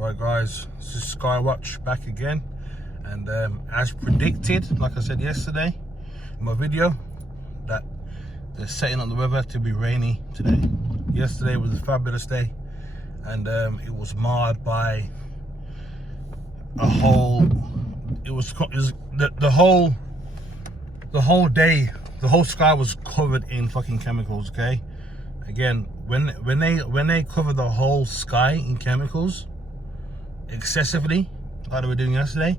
Right guys, this is Skywatch back again, and as predicted, like I said yesterday in my video, that they're setting up the weather to be rainy today. Yesterday was a fabulous day, and it was marred by a whole, the whole day, the whole sky was covered in fucking chemicals. Okay, again, when they cover the whole sky in chemicals excessively, like they were doing yesterday,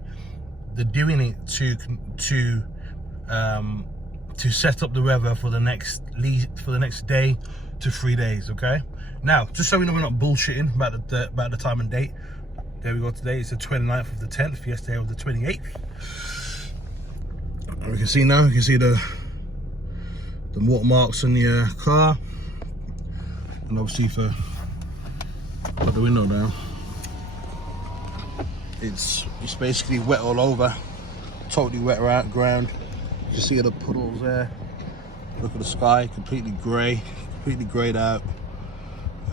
they're doing it to set up the weather for the next day to 3 days. Okay, now just so we know we're not bullshitting about the time and date, there we go. Today it's the 29th of the 10th. Yesterday was the 28th. And we can see now, you can see the watermarks on the car, and obviously for put the window down, it's basically wet all over, totally wet around ground. You can see the puddles there. Look at the sky, completely greyed out.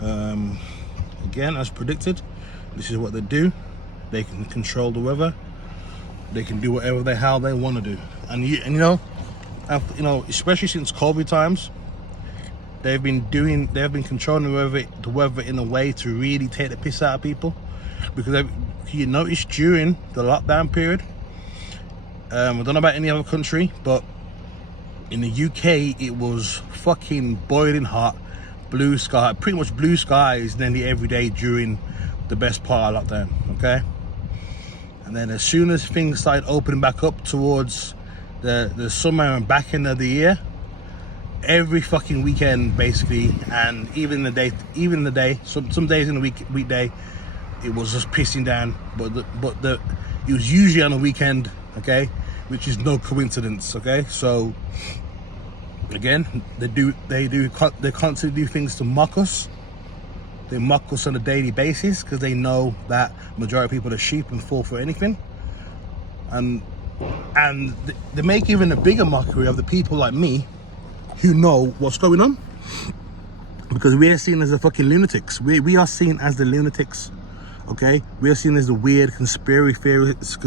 Again, as predicted, this is what they do. They can control the weather. They can do whatever the hell they want to do. And you know, especially since COVID times, they've been controlling the weather in a way to really take the piss out of people. Because you notice during the lockdown period, I don't know about any other country, but in the UK it was fucking boiling hot, blue sky, pretty much blue skies nearly every day during the best part of lockdown. Okay, and then as soon as things started opening back up towards the summer and back end of the year, every fucking weekend basically, and even the day, some days in the weekday, it was just pissing down. But it was usually on a weekend, okay, which is no coincidence. Okay, so again, they constantly do things to mock us. They mock us on a daily basis because they know that majority of people are sheep and fall for anything, and they make even a bigger mockery of the people like me who know what's going on, because we are seen as the fucking lunatics. We are seen as the lunatics. Okay, we are seen as the weird conspiracy theorists.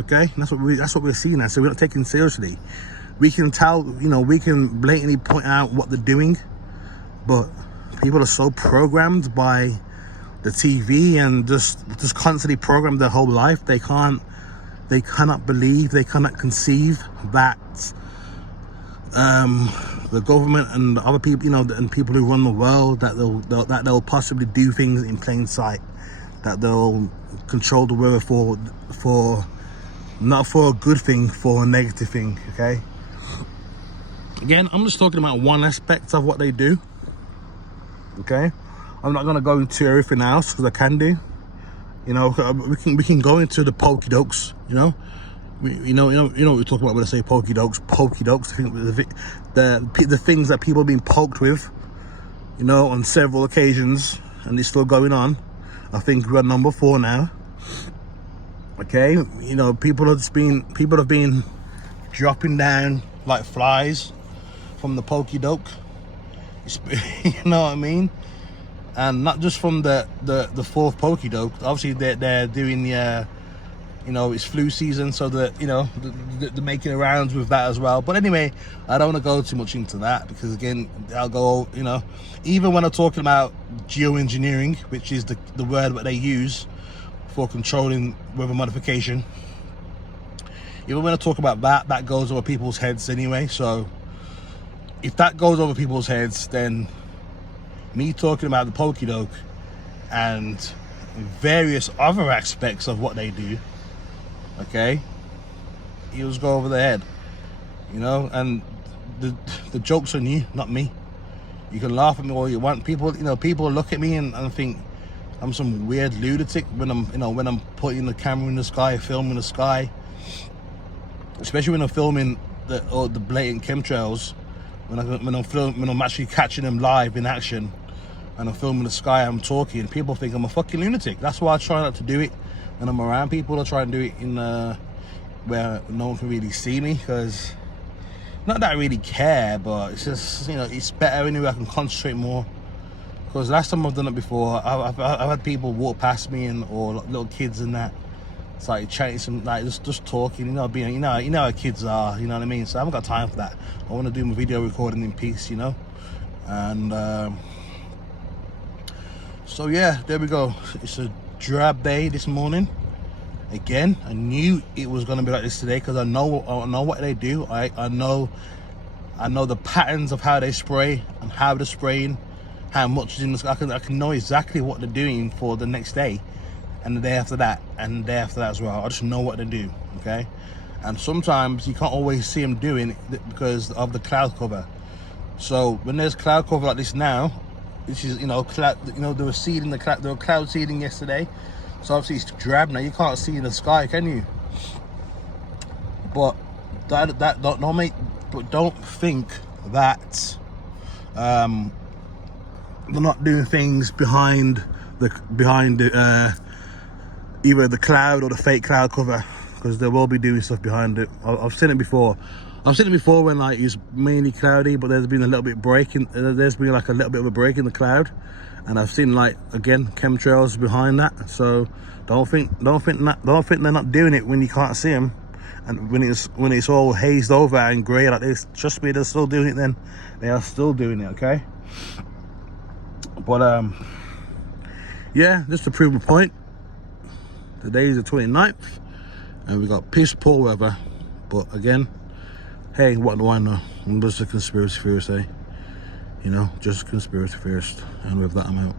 Okay, and that's what we're seen as. So we're not taken seriously. We can tell, we can blatantly point out what they're doing, but people are so programmed by the TV and just constantly programmed their whole life. They cannot conceive that the government and other people, and people who run the world, that they'll possibly do things in plain sight, that they'll control the weather for not for a good thing, for a negative thing. Okay, again, I'm just talking about one aspect of what they do. Okay, I'm not gonna go into everything else because I can do. We can go into the pokey dokes. You know what we're talking about when I say pokey dokes. The things that people have been poked with, on several occasions, and it's still going on. I think we're at number 4 now. Okay, people have been dropping down like flies from the pokey doke. You know what I mean? And not just from the 4th pokey doke. Obviously they're doing the it's flu season, so they're making rounds with that as well. But anyway, I don't want to go too much into that, because again, I'll go, even when I'm talking about geoengineering, which is the word that they use for controlling weather modification, even when I talk about that goes over people's heads anyway. So if that goes over people's heads, then me talking about the pokey doke and various other aspects of what they do, okay, he'll go over the head, and the joke's on you, not me. You can laugh at me all you want. People look at me and think I'm some weird lunatic when I'm putting the camera in the sky, filming the sky, especially when I'm filming the blatant chemtrails. When I'm actually catching them live in action, and I'm filming the sky, I'm talking, people think I'm a fucking lunatic. That's why I try not to do it when I'm around people. I try and do it in where no one can really see me, because not that I really care, but it's just, it's better anyway. I can concentrate more, Because last time I've done it before, I've had people walk past me or little kids and that. It's like chatting, some like just talking, being, you know how kids are, you know what I mean. So I haven't got time for that. I want to do my video recording in peace, and so yeah, there we go. It's a drab day this morning. Again, I knew it was going to be like this today because I know what they do. I know the patterns of how they spray and how they're spraying, how much is in the sky. I can know exactly what they're doing for the next day and the day after that and the day after that as well. I just know what they do, okay? And sometimes you can't always see them doing it because of the cloud cover. So when there's cloud cover like this now, which is cloud, they were seeding the cloud, they were cloud seeding yesterday. So obviously it's drab now. You can't see in the sky, can you? But don't think that they're not doing things behind the either the cloud or the fake cloud cover, because they will be doing stuff behind it. I've seen it before. I've seen it before when like it's mainly cloudy, but there's been a little bit breaking. There's been like a little bit of a break in the cloud, and I've seen like again chemtrails behind that. So don't think they're not doing it when you can't see them, and when it's all hazed over and grey like this. Trust me, they're still doing it. Then they are still doing it. Okay. But yeah, just to prove my point, today is the 29th and we got piss poor weather. But again, hey, what do I know? I'm just a conspiracy theorist, eh? Just a conspiracy theorist. And with that, I'm out.